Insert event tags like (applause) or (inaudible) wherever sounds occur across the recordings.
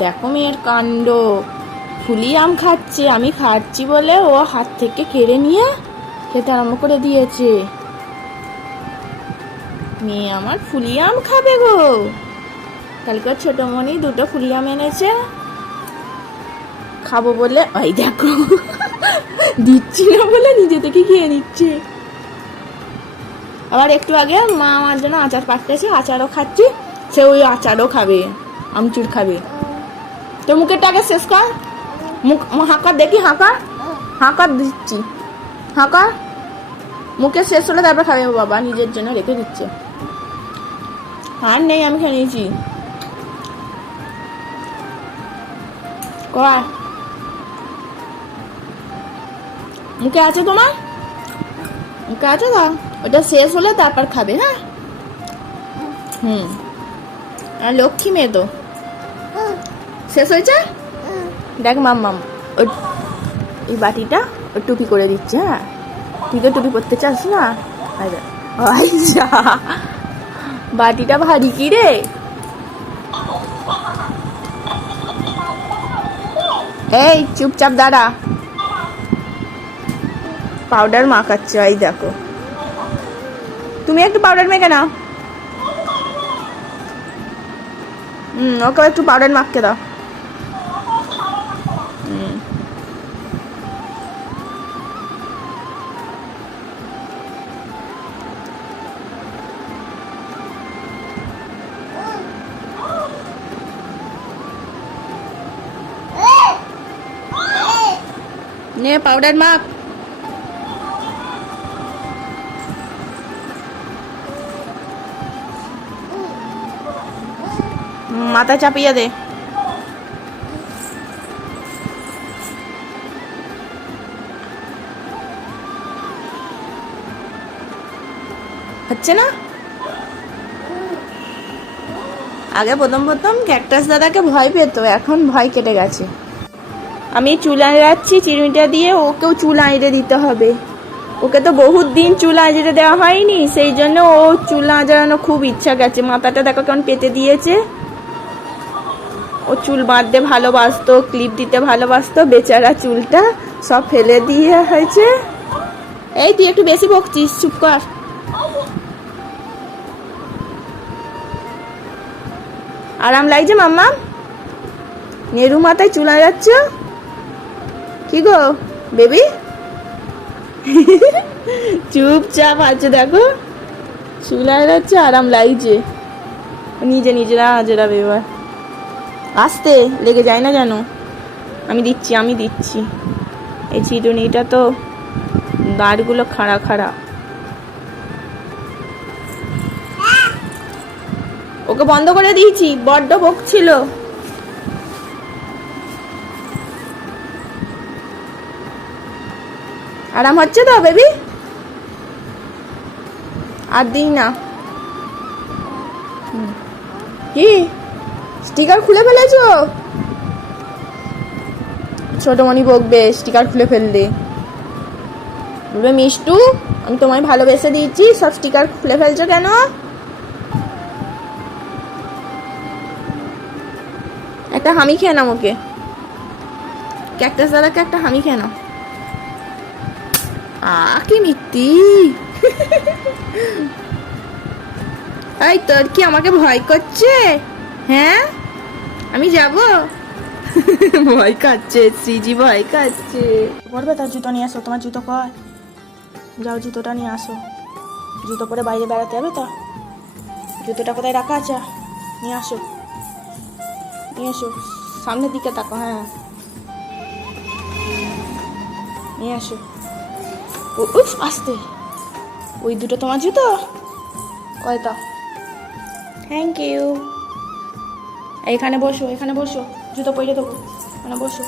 দেখো মেয়ের কাণ্ড। ফুলি আম খাচ্ছে, আমি খাচ্ছি বলে ও হাত থেকে কেড়ে নিয়ে খেতে আরম্ভ করে দিয়েছে। মেয়ে আমার ফুলি আম খাবে গো। কালকে ছোট মনি দুটো ফুলি আম এনেছে। খাব বলে, ওই দেখো, দিচ্ছি না বলে নিজে থেকে খেয়ে নিচ্ছে। আবার একটু আগে মা আমার জন্য আচার পাঠিয়েছে আচারও খাচ্ছি, সে ওই আচারও খাবে, আমচুর খাবে। তো মুখের টাকা শেষ কর। মুখ হাঁকা, দেখি হাঁকা। হাঁকা দিচ্ছি। হাঁকা। মুখে শেষ হলে তারপর খাবে বাবা, নিজের জন্য রেখে দিচ্ছে। আর নেই, আমি খেয়ে নিয়েছি। কর। মুখে আছে তোমার? মুখে আছে তো? ওটা শেষ হলে তারপর খাবে হ্যাঁ? হুম। আর লক্ষ্মী মেয়ে তো। শেষ হয়েছে? দেখ মাম মাম ওই এই বাটিটা ও টুপি করে দিচ্ছে হ্যাঁ? তুই তো টুপি পরতে চাস না? আচ্ছা বাটিটা ভারী কি রে? এই চুপচাপ দাঁড়া। পাউডার মাখাচ্ছে এই দেখো। তুমি একটু পাউডার মেখে নাও। হুম ওকে একটু পাউডার মাখকে দাও। নে পাউডার মাখ মাথা চাপিয়ে দে। হচ্ছে না? আগে প্রথম প্রথম ক্যাকটাস দাদাকে ভয় পেতো, এখন ভয় কেটে গেছে। আমি চুল আঁড়াচ্ছি, চিরুনিটা দিয়ে ওকেও চুল আঁড়ে দিতে হবে। ওকে তো বহুত দিন চুল আঁচড়ে দেওয়া হয়নি, সেই জন্য ও চুল আঁচড়ানো খুব ইচ্ছা গেছে। মাথাটা দেখো কেমন পেতে দিয়েছে। ও চুল বাঁধতে ভালোবাসতো, ক্লিপ দিতে ভালোবাসতো, বেচারা চুলটা সব ফেলে দিয়ে হয়েছে। এই, তুই একটু বেশি বকছিস, চুপ কর। আরাম লাগছে মাম্মা? নেরু মাথায় চুল যাচ্ছ কি গো, বেবি? চুপচাপ আছে, দেখো। চুল যাচ্ছে, আরাম লাগছে। নিজে নিজেরা আজরাবে বেবার আসতে, লেগে যায় না জানো আমি দিচ্ছি আমি দিচ্ছি। এই চিরুনিটা তো দাঁড়গুলো খাড়া খাড়া। ওকে বন্ধ করে দিয়েছি, বড্ড বকছিল। আরাম হচ্ছে তো বেবি আর দিই না। কি? স্টিকার খুলে ফেলেছো? ছোট মনি বকবে স্টিকার খুলে ফেললে। বলবে, মিষ্টু, আমি তোমায় ভালোবেসে দিয়েছি, সব স্টিকার খুলে ফেলছো কেন? একটা হামি খেয়ে নাও ওকে। ক্যাকটাস দাদাকে একটা হামি খেয়ে নাও। আ কি মিত্তি। এই তোর কি আমাকে ভয় করছে? হ্যাঁ? আমি যাব? ভয় খাচ্ছে, শ্রীজি ভয় খাচ্ছে। পড়বে তার জুতো নিয়ে আসো, তোমার জুতো কয়? যাও, জুতোটা নিয়ে আসো। জুতো পরে বাইরে বেড়াতে যাবে তো? জুতোটা কোথায় রাখা আছে? নিয়ে আসো। নিয়ে এসো। সামনের দিকে তাকো হ্যাঁ। নিয়ে আসো উফ, আসতে। ওই দুটো তোমার জুতো? কয়টা থ্যাংক ইউ এইখানে বসো, এখানে বসো। জুতো পরে দেবো। এখানে বসো।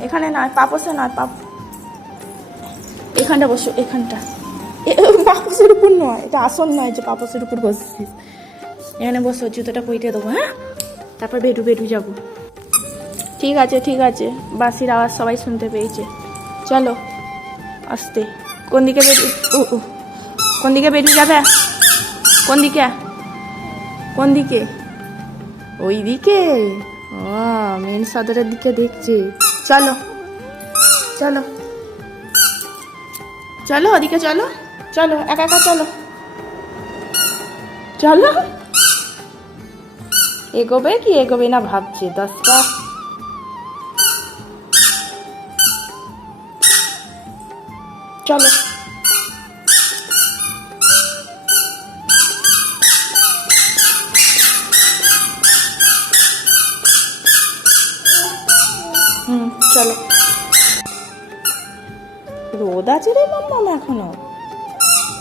এখানে নয়, পাপসে নয়, পাপ। এখানটা বসো, এখানটা। পাপসের উপর নয়, এটা আসন নয় যে পাপসের উপর বসছিস এখানে বসো, জুতোটা পইতে দেবো হ্যাঁ? তারপর বেডু বেডু যাব। ঠিক আছে ঠিক আছে। বাসির আওয়াজ সবাই শুনতে পেয়েছে। চলো। আসতে। কোন দিকে ও ও কোন দিকে বেরিয়ে যাবে? কোন দিকে? কোন দিকে? ওই দিকে? ও, মেন সদরের দিকে দেখছে। চলো। চলো। চলো ওদিকে চলো। চলো, একা একা চলো। চলো। এগোবে কি? এগোবে না ভাবছে। দশটা চলো। চলো। রোদ আছে রে এখনও।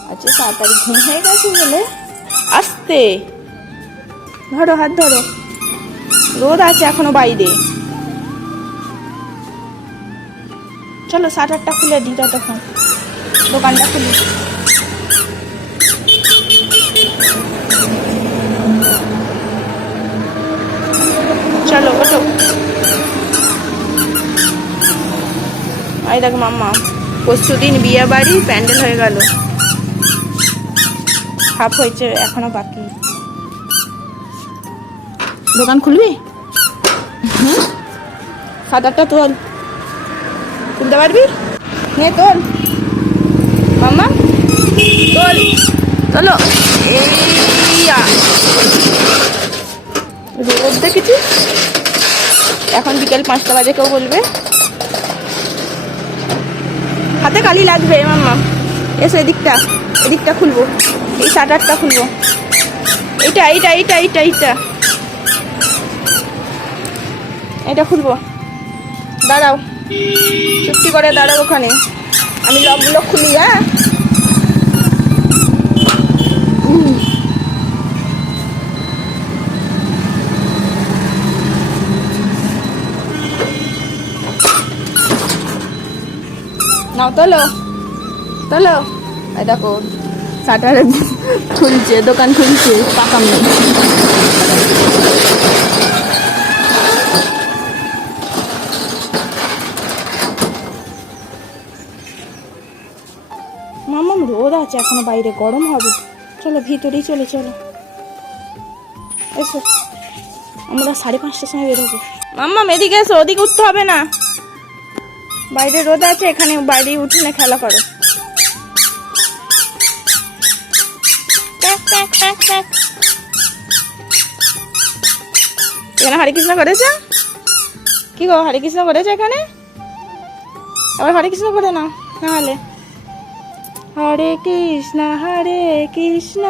আচ্ছা তাড়াতাড়ি ঘুম হয়ে গেছে বলে। আসতে। ধরো, হাত ধরো। রোদ আছে এখনও বাইরে। চলো, শাটারটা খুলে দিই ততক্ষণ। দোকানটা খুলি। চলো, ওঠো। এই দেখ মাম্মা পরশু দিন বিয়ে বাড়ি, প্যান্ডেল হয়ে গেল। হাফ হয়েছে, এখনও বাকি। দোকান খুলবি? হুম? তোল। তুলতে পারবি? নে, তোল। মাম্মা তোল চলো। রোদ দেখেছিস এখন বিকেল পাঁচটা বাজে কেউ বলবে? হাতে কালি লাগবে মাম্মা। এসো এদিকটা এদিকটা খুলবো। এই শাটারটা খুলবো। এইটা এইটা এইটা এইটা এইটা। এটা খুলবো। দাঁড়াও। চুপটি করে দাঁড়াও ওখানে। আমি লকগুলো খুলি হ্যাঁ? নাও, তোলো। তোলো। এই দেখো, শাটার খুলছে, দোকান খুলছে, পাকাম নেই মামাম রোদ আছে, এখনও বাইরে গরম হবে। চলো, ভিতরেই চলে, চলো। এসো। আমরা সাড়ে পাঁচটার সময় বেরোবো মাম্মা, এদিকে এসো, ওদিকে উঠতে হবে না। বাইরে রোদ আছে, এখানে বাইরে উঠোনে খেলা করো। এখানে হরে কৃষ্ণ করেছে? কি গো, হরে কৃষ্ণ করেছে এখানে? আবার হরে কৃষ্ণ করে না নাহলে। হরে কৃষ্ণ হরে কৃষ্ণ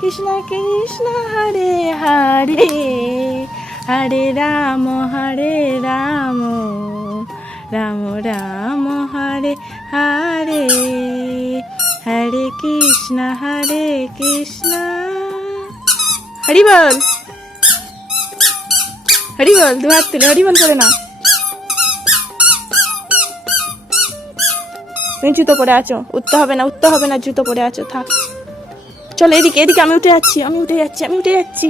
কৃষ্ণ কৃষ্ণ, হরে হরে হরে রাম হরে রাম রাম রাম, হরে হরে হরে কৃষ্ণ হরে কৃষ্ণ। হরি বল হরি বল দু হাত তুলে হরি বল করে না তুমি জুতো পরে আছো। উঠতে হবে না, উঠতে হবে না, জুতো পরে আছো, থাক। চলো এদিকে এদিকে, আমি উঠে যাচ্ছি, আমি উঠে যাচ্ছি, আমি উঠে যাচ্ছি।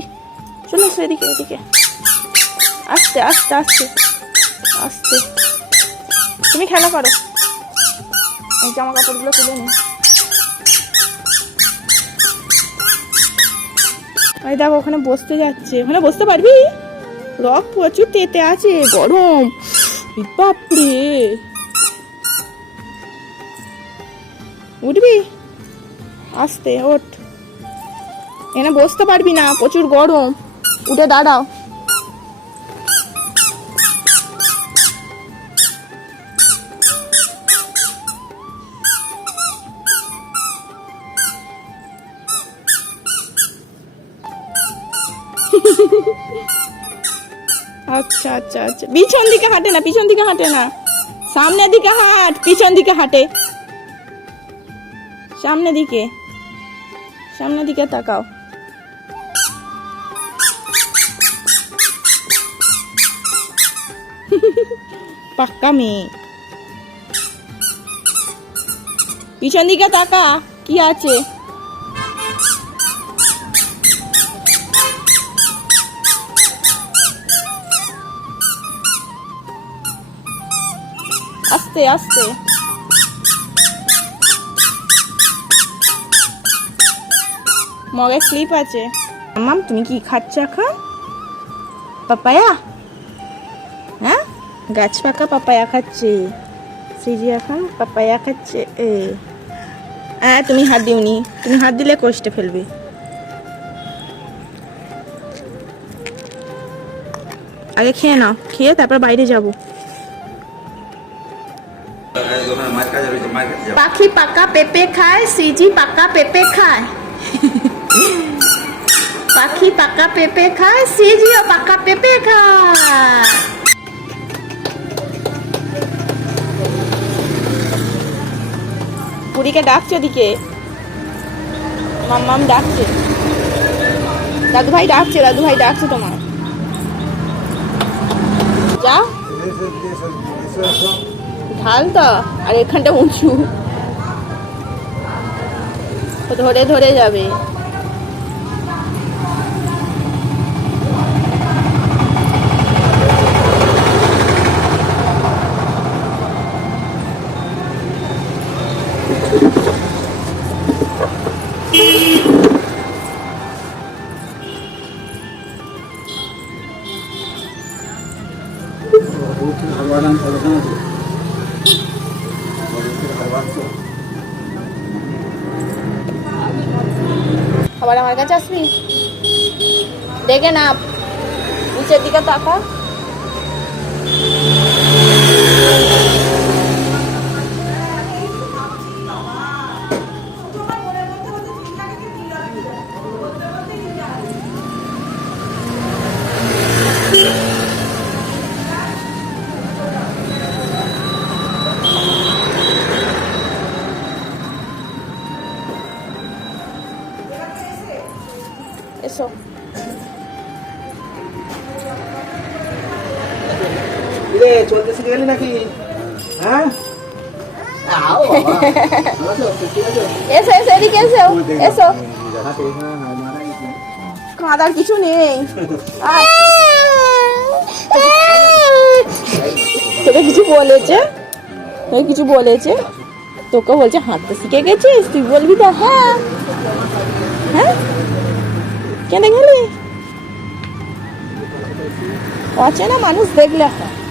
চলে এসো এদিকে এদিকে। আস্তে আস্তে আস্তে আস্তে। তুমি খেলা করো। এই জামা কাপড়গুলো তুলে নি এই দেখো, ওখানে বসতে যাচ্ছে। ওখানে বসতে পারবি? রক প্রচুর তেতে আছে, গরম। বাপরে। উঠবি? আস্তে, ওঠ। এখানে বসতে পারবি না, প্রচুর গরম। উঠে দাঁড়াও। আচ্ছা আচ্ছা আচ্ছা। পিছন দিকে হাঁটে না, পিছন দিকে হাঁটে না। সামনের দিকে হাঁট, পিছন দিকে হাঁটে। সামনে দিকে। সামনের দিকে তাকাও। (laughs) পাক্কা মেয়ে। পিছন দিকে তাকা কি আছে? আস্তে আস্তে। মগে স্লিপ আছে। মাম, তুমি কি খাচ্ছ এখন? পাপায়া? হ্যাঁ? গাছ পাকা পাপায়া খাচ্ছে। সিজি এখন পাপায়া খাচ্ছে, এ। হ্যাঁ তুমি হাত দিওনি। তুমি হাত দিলে কষ্টে ফেলবে। আগে খেয়ে নাও। খেয়ে তারপর বাইরে যাব। পাখি পাকা পেঁপে খায়, সিজি পাকা পেঁপে খায়। পাখি পাকা পেঁপে খায়, সিজিও পাকা পেঁপে খায়। পুরীকে ডাকছে ওদিকে। মাম্মাম ডাকছে। দাদু ভাই ডাকছে দাদু ভাই ডাকছে তোমার। যা। ঢাল তো, আর এখানটা উঁচু। ধরে ধরে যাবে। খাবার আমার কাছে আসবি? দেখে না নিচের দিকে তাকা। গেলি নাকি? হ্যাঁ? এসো এসো এদিকে এসো এসো। কাঁদার কিছু নেই। তোকে কিছু বলেছে? তোকে কিছু বলেছে? তোকে বলছে হাঁটতে শিখে গেছিস? তুই বলবি তো হ্যাঁ। হ্যাঁ? কেন গেলি? অচেনা মানুষ দেখলে হয়।